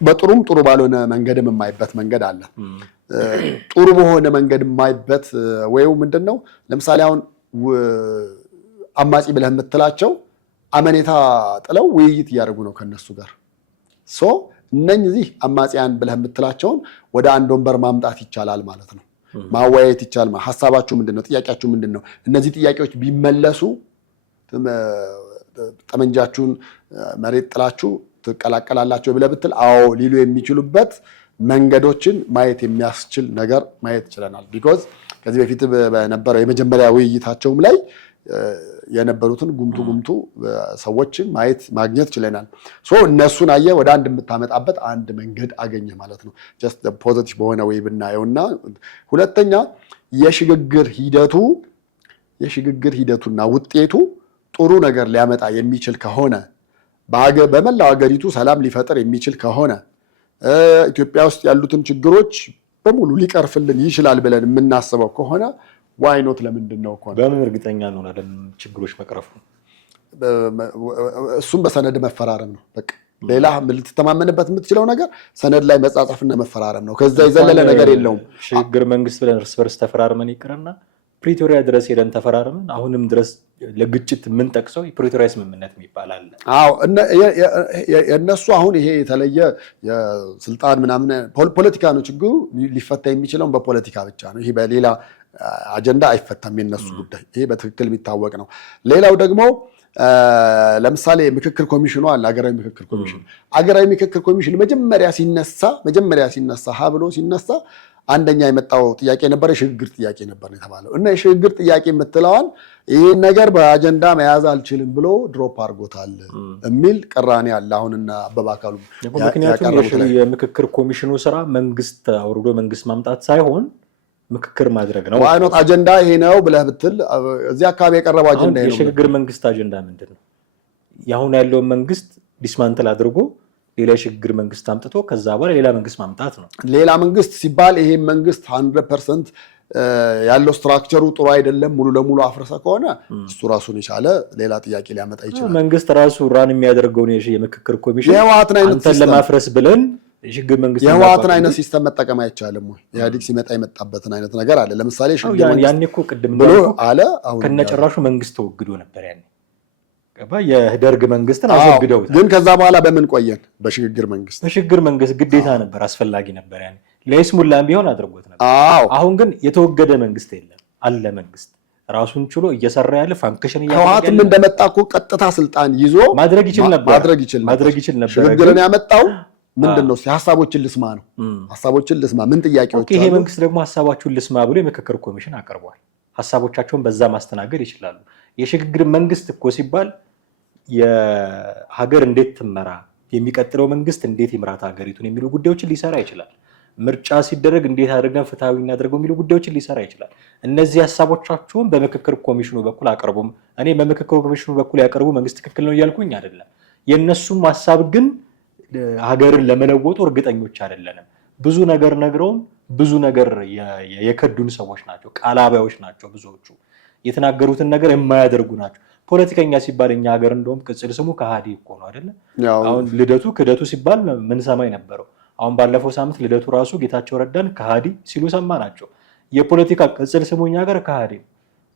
በጥሩም ጥሩ ባልሆነ መንገድም የማይበት መንገድ አለ። ጥሩ በሆነ መንገድ የማይበት ወይው ምንድነው? ለምሳሌ አሁን አማጺ ብለህ የምትላቸው አመኔታ ጥለው ውይይት እያደረጉ ነው ከነሱ ጋር። እነዚህ አማጺያን ብለህ የምትላቸውን ወደ አንድ ወንበር ማምጣት ይቻላል ማለት ነው። ማወያየት ይቻላል። ሀሳባችሁ ምንድነው? ጥያቄያችሁ ምንድነው? እነዚህ ጥያቄዎች ቢመለሱ ጠመንጃችሁን መሬት ጥላችሁ ትቀላቀላላችሁ ብለህ ብትል አዎ ሊሉ የሚችሉበት መንገዶችን ማየት የሚያስችል ነገር ማየት ይችለናል። ቢኮዝ ከዚህ በፊት በነበረው የመጀመሪያ ውይይታቸውም ላይ የነበሩትን ጉምቱ ሰዎችን ማግኘት ችለናል። እነሱን አየ ወደ አንድ የምታመጣበት አንድ መንገድ አገኘ ማለት ነው። ጀስት ፖዚቲቭ በሆነ ወይ ብናየውና ሁለተኛ የሽግግር ሂደቱና ውጤቱ ጥሩ ነገር ሊያመጣ የሚችል ከሆነ በመላው ሀገሪቱ ሰላም ሊፈጥር የሚችል ከሆነ ኢትዮጵያ ውስጥ ያሉትን ችግሮች በሙሉ ሊቀርፍልን ይችላል ብለን የምናስበው ከሆነ ዋይኖት ለምንድን ነው በምን እርግጠኛ እንሆናለን ችግሮች መቅረፉ? እሱም በሰነድ መፈራረም ነው። በቃ ሌላ ልትተማመንበት የምትችለው ነገር ሰነድ ላይ መጻጻፍና መፈራረም ነው። ከዛ የዘለለ ነገር የለውም። ሽግግር መንግስት ብለን እርስ በርስ ተፈራርመን ይቅርና ፕሪቶሪያ ድረስ ሄደን ተፈራርመን አሁንም ድረስ ለግጭት የምንጠቅሰው የፕሪቶሪያ ስምምነት የሚባል አለ። አዎ የእነሱ አሁን ይሄ የተለየ የስልጣን ምናምን ፖለቲካ ነው። ችግሩ ሊፈታ የሚችለውን በፖለቲካ ብቻ ነው። ይሄ በሌላ አጀንዳ አይፈታም። የነሱ ጉዳይ ይሄ በትክክል የሚታወቅ ነው። ሌላው ደግሞ ለምሳሌ ምክክር ኮሚሽኑ አለ። አገራዊ ምክክር ኮሚሽን መጀመሪያ ሲነሳ ብሎ ሲነሳ አንደኛ የመጣው ጥያቄ ነበር፣ የሽግግር ጥያቄ ነበር የተባለው እና የሽግግር ጥያቄ የምትለዋን ይህን ነገር በአጀንዳ መያዝ አልችልም ብሎ ድሮፕ አድርጎታል የሚል ቅራኔ አለ። አሁንና አበባ አካሉ ምክንያቱም የምክክር ኮሚሽኑ ስራ መንግስት አውርዶ መንግስት ማምጣት ሳይሆን ምክክር ማድረግ ነው። አይነት አጀንዳ ይሄ ነው ብለህ ብትል እዚህ አካባቢ የቀረበው አጀንዳ ይሄ ነው። የሽግግር መንግስት አጀንዳ ምንድን ነው? ያሁን ያለውን መንግስት ዲስማንትል አድርጎ ሌላ የሽግግር መንግስት አምጥቶ ከዛ በኋላ ሌላ መንግስት ማምጣት ነው። ሌላ መንግስት ሲባል ይሄ መንግስት 100% ያለው ስትራክቸሩ ጥሩ አይደለም ሙሉ ለሙሉ አፍርሰ ከሆነ እሱ ራሱን የቻለ ሌላ ጥያቄ ሊያመጣ ይችላል። መንግስት ራሱ ራን የሚያደርገውን የምክክር ኮሚሽን አንተን ለማፍረስ ብለን የሽግግር መንግስት የህወሓትን አይነት ሲስተም መጠቀም አይቻልም ወይ? ኢህአዴግ ሲመጣ የመጣበትን አይነት ነገር አለ። ለምሳሌ ሽግግር መንግስት ያኔ እኮ ቅድም ብሎ አለ። አሁን ከነጭራሹ መንግስት ተወግዶ ነበር ያኔ የደርግ መንግስትን አስወግደውታል። ግን ከዛ በኋላ በምን ቆየን? በሽግግር መንግስት ግዴታ ነበር፣ አስፈላጊ ነበር። ያኔ ለይስሙላም ቢሆን አድርጎት ነበር። አሁን ግን የተወገደ መንግስት የለም አለ። መንግስት ራሱን ችሎ እየሰራ ያለ ፋንክሽን ህወሓትም እንደመጣ እኮ ቀጥታ ስልጣን ይዞ ማድረግ ይችል ነበር። ሽግግርን ያመጣው ምንድነው ሐሳቦችን ልስማ ነው። ሐሳቦችን ልስማ ምን ጥያቄዎች ይሄ መንግስት ደግሞ ሐሳባችሁን ልስማ ብሎ የምክክር ኮሚሽን አቀርቧል። ሐሳቦቻቸውን በዛ ማስተናገድ ይችላሉ። የሽግግር መንግስት እኮ ሲባል የሀገር እንዴት ትመራ፣ የሚቀጥለው መንግስት እንዴት ይምራት ሀገሪቱን የሚሉ ጉዳዮችን ሊሰራ ይችላል። ምርጫ ሲደረግ እንዴት አድርገን ፍትሃዊ እናደርገው የሚሉ ጉዳዮችን ሊሰራ ይችላል። እነዚህ ሐሳቦቻቸውን በምክክር ኮሚሽኑ በኩል አቀርቡም። እኔ በምክክር ኮሚሽኑ በኩል ያቀርቡ መንግስት ትክክል ነው እያልኩኝ አይደለም። የእነሱም ሐሳብ ግን ሀገርን ለመለወጡ እርግጠኞች አይደለንም። ብዙ ነገር ነግረውን ብዙ ነገር የከዱን ሰዎች ናቸው። ቃላባዮች ናቸው ብዙዎቹ። የተናገሩትን ነገር የማያደርጉ ናቸው። ፖለቲከኛ ሲባል እኛ ሀገር እንደውም ቅጽል ስሙ ከሃዲ እኮ ነው አይደለ? አሁን ልደቱ ክደቱ ሲባል ምን ሰማይ ነበረው። አሁን ባለፈው ሳምንት ልደቱ ራሱ ጌታቸው ረዳን ከሃዲ ሲሉ ሰማ ናቸው። የፖለቲካ ቅጽል ስሙ እኛ ሀገር ከሃዲ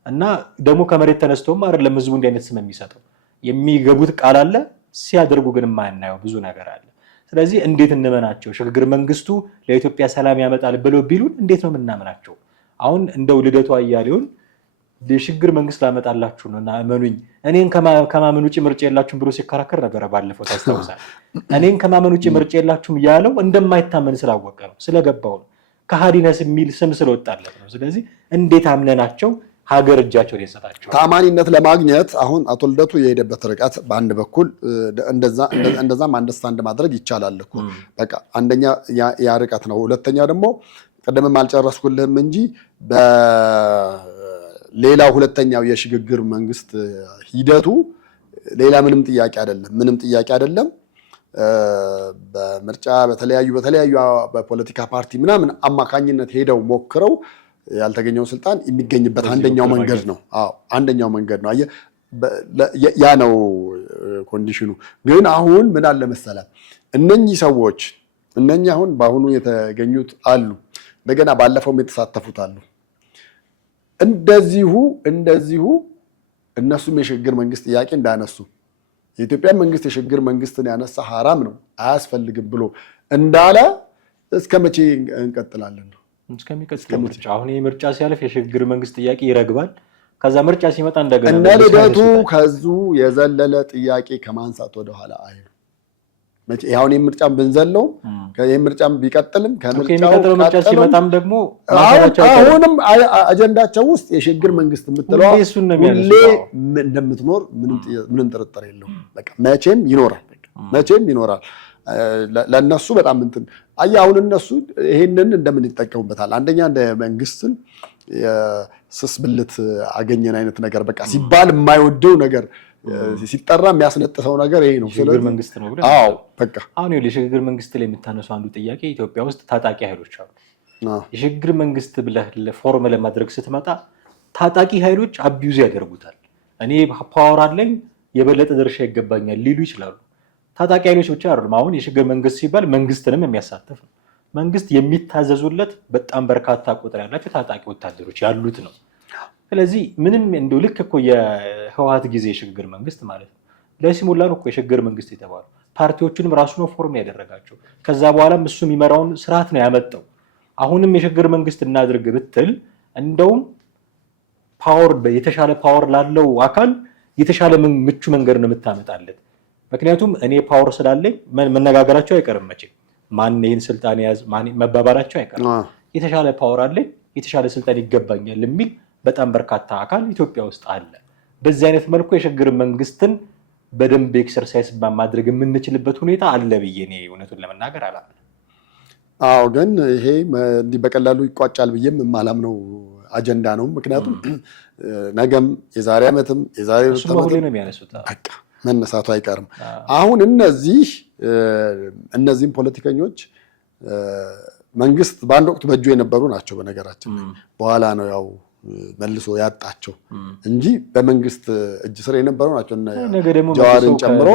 እና ደግሞ ከመሬት ተነስተውም አይደለም ህዝቡ እንዲህ አይነት ስም የሚሰጠው። የሚገቡት ቃል አለ፣ ሲያደርጉ ግን የማያናየው ብዙ ነገር አለ። ስለዚህ እንዴት እንመናቸው? ሽግግር መንግስቱ ለኢትዮጵያ ሰላም ያመጣል ብለው ቢሉን እንዴት ነው የምናምናቸው? አሁን እንደው ልደቱ አያሌውን የሽግግር መንግስት ላመጣላችሁ ነው እና እመኑኝ፣ እኔን ከማመን ውጭ ምርጫ የላችሁም ብሎ ሲከራከር ነበረ ባለፈው ታስታውሳል። እኔን ከማመን ውጭ ምርጫ የላችሁም ያለው እንደማይታመን ስላወቀ ነው፣ ስለገባው ነው፣ ከሃዲነስ የሚል ስም ስለወጣለት ነው። ስለዚህ እንዴት አምነናቸው ሀገር እጃቸውን የሰጣቸው? ታማኒነት ለማግኘት አሁን አቶ ልደቱ የሄደበት ርቀት በአንድ በኩል እንደዛም አንደርስታንድ ማድረግ ይቻላል እኮ በቃ አንደኛ ያ ርቀት ነው። ሁለተኛ ደግሞ ቀደምም አልጨረስኩልህም እንጂ ሌላው ሁለተኛው የሽግግር መንግስት ሂደቱ ሌላ ምንም ጥያቄ አይደለም። በምርጫ በተለያዩ በፖለቲካ ፓርቲ ምናምን አማካኝነት ሄደው ሞክረው ያልተገኘው ስልጣን የሚገኝበት አንደኛው መንገድ ነው። አንደኛው መንገድ ነው። አየህ ያ ነው ኮንዲሽኑ። ግን አሁን ምን አለ መሰለህ እነኚህ ሰዎች አሁን በአሁኑ የተገኙት አሉ፣ እንደገና ባለፈውም የተሳተፉት አሉ። እንደዚሁ እነሱም የሽግግር መንግስት ጥያቄ እንዳነሱ የኢትዮጵያ መንግስት የሽግግር መንግስትን ያነሳ ሐራም ነው አያስፈልግም ብሎ እንዳለ እስከ መቼ እንቀጥላለን ነው? እስከሚቀጥለው ምርጫ። አሁን ምርጫ ሲያልፍ የሽግግር መንግስት ጥያቄ ይረግባል። ከዛ ምርጫ ሲመጣ እንደገና እነ ልደቱ ከዙ የዘለለ ጥያቄ ከማንሳት ወደኋላ አይሉ መቼ ያሁን ምርጫም ብንዘለው ምርጫም ቢቀጥልም ከሚቀጥለው ምርጫ ሲመጣም ደግሞ አሁንም አጀንዳቸው ውስጥ የሽግግር መንግስት የምትለው ሁሌ እንደምትኖር ምንም ጥርጥር የለውም። በቃ መቼም ይኖራል። ለነሱ በጣም እንትን አሁን እነሱ ይሄንን እንደምን ይጠቀሙበታል? አንደኛ እንደ መንግስትን የስስ ብልት አገኘን አይነት ነገር በቃ ሲባል የማይወደው ነገር ሲጠራ የሚያስነጥሰው ነገር ይሄ ነው። ሽግግር መንግስት ነው ብለህ በቃ አሁን የሽግግር መንግስት ላይ የምታነሳው አንዱ ጥያቄ ኢትዮጵያ ውስጥ ታጣቂ ኃይሎች አሉ። የሽግግር መንግስት ብለህ ፎርም ለማድረግ ስትመጣ ታጣቂ ኃይሎች አቢዩዝ ያደርጉታል። እኔ ፓወር አለኝ የበለጠ ድርሻ ይገባኛል ሊሉ ይችላሉ። ታጣቂ ኃይሎች ብቻ አይደሉም። አሁን የሽግግር መንግስት ሲባል መንግስትንም የሚያሳትፍ ነው። መንግስት የሚታዘዙለት በጣም በርካታ ቁጥር ያላቸው ታጣቂ ወታደሮች ያሉት ነው። ስለዚህ ምንም እንደው ልክ እኮ የህወሓት ጊዜ የሽግግር መንግስት ማለት ነው። ለሲሙላ ነው እኮ የሽግግር መንግስት የተባለው። ፓርቲዎቹንም ራሱ ነው ፎርም ያደረጋቸው። ከዛ በኋላም እሱ የሚመራውን ስርዓት ነው ያመጣው። አሁንም የሽግግር መንግስት እናድርግ ብትል እንደውም የተሻለ ፓወር ላለው አካል የተሻለ ምቹ መንገድ ነው የምታመጣለት። ምክንያቱም እኔ ፓወር ስላለኝ መነጋገራቸው አይቀርም መቼም ማን ይህን ስልጣን ያዝ መባባላቸው አይቀርም። የተሻለ ፓወር አለኝ የተሻለ ስልጣን ይገባኛል የሚል በጣም በርካታ አካል ኢትዮጵያ ውስጥ አለ። በዚህ አይነት መልኩ የሽግግር መንግስትን በደንብ ኤክሰርሳይዝ ማድረግ የምንችልበት ሁኔታ አለ ብዬ እኔ እውነቱን ለመናገር አላምንም። ግን ይሄ እንዲህ በቀላሉ ይቋጫል ብዬም የማላምነው አጀንዳ ነው። ምክንያቱም ነገም የዛሬ ዓመትም የዛሬ ነው የሚያነሱት በቃ መነሳቱ አይቀርም። አሁን እነዚህም ፖለቲከኞች መንግስት በአንድ ወቅት በእጁ የነበሩ ናቸው። በነገራችን በኋላ ነው ያው መልሶ ያጣቸው እንጂ በመንግስት እጅ ስር የነበሩ ናቸው። ጀዋርን ጨምሮ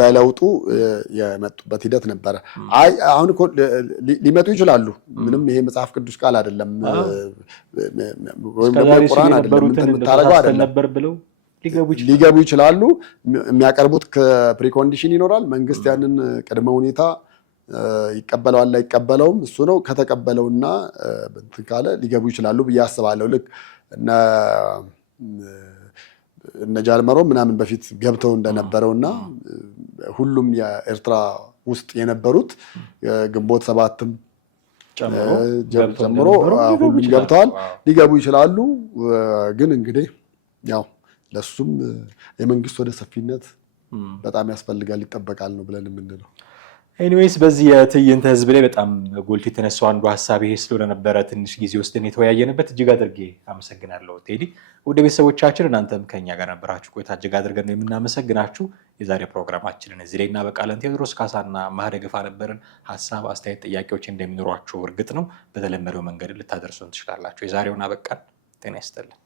በለውጡ የመጡበት ሂደት ነበረ። አሁን እኮ ሊመጡ ይችላሉ። ምንም ይሄ መጽሐፍ ቅዱስ ቃል አይደለም ወይም ደግሞ ቁርአን አይደለም የምታረገው አይደለም። ሊገቡ ይችላሉ። የሚያቀርቡት ፕሪኮንዲሽን ይኖራል። መንግስት ያንን ቅድመ ሁኔታ ይቀበለዋል አይቀበለውም እሱ ነው። ከተቀበለውና እንትን ካለ ሊገቡ ይችላሉ ብዬ አስባለሁ። ልክ እነ ጃልመሮ ምናምን በፊት ገብተው እንደነበረውና ሁሉም የኤርትራ ውስጥ የነበሩት ግንቦት ሰባትም ጨምሮ ሁሉም ገብተዋል፣ ሊገቡ ይችላሉ። ግን እንግዲህ ያው ለሱም የመንግስት ወደ ሰፊነት በጣም ያስፈልጋል ይጠበቃል ነው ብለን የምንለው። ኤኒዌይስ በዚህ የትዕይንተ ህዝብ ላይ በጣም ጎልቶ የተነሳው አንዱ ሀሳብ ይሄ ስለነበረ ትንሽ ጊዜ ወስደን የተወያየንበት እጅግ አድርጌ አመሰግናለሁ ቴዲ። ወደ ቤተሰቦቻችን እናንተም ከኛ ጋር ነበራችሁ ቆይታ እጅግ አድርገን ነው የምናመሰግናችሁ። የዛሬ ፕሮግራማችንን እዚህ ላይ እናበቃለን። ቴዎድሮስ ካሳና ማህደ ገፋ ነበርን። ሀሳብ፣ አስተያየት፣ ጥያቄዎች እንደሚኖሯችሁ እርግጥ ነው። በተለመደው መንገድ ልታደርሱን ትችላላችሁ። የዛሬውን አበቃን። ጤና ይስጥልን።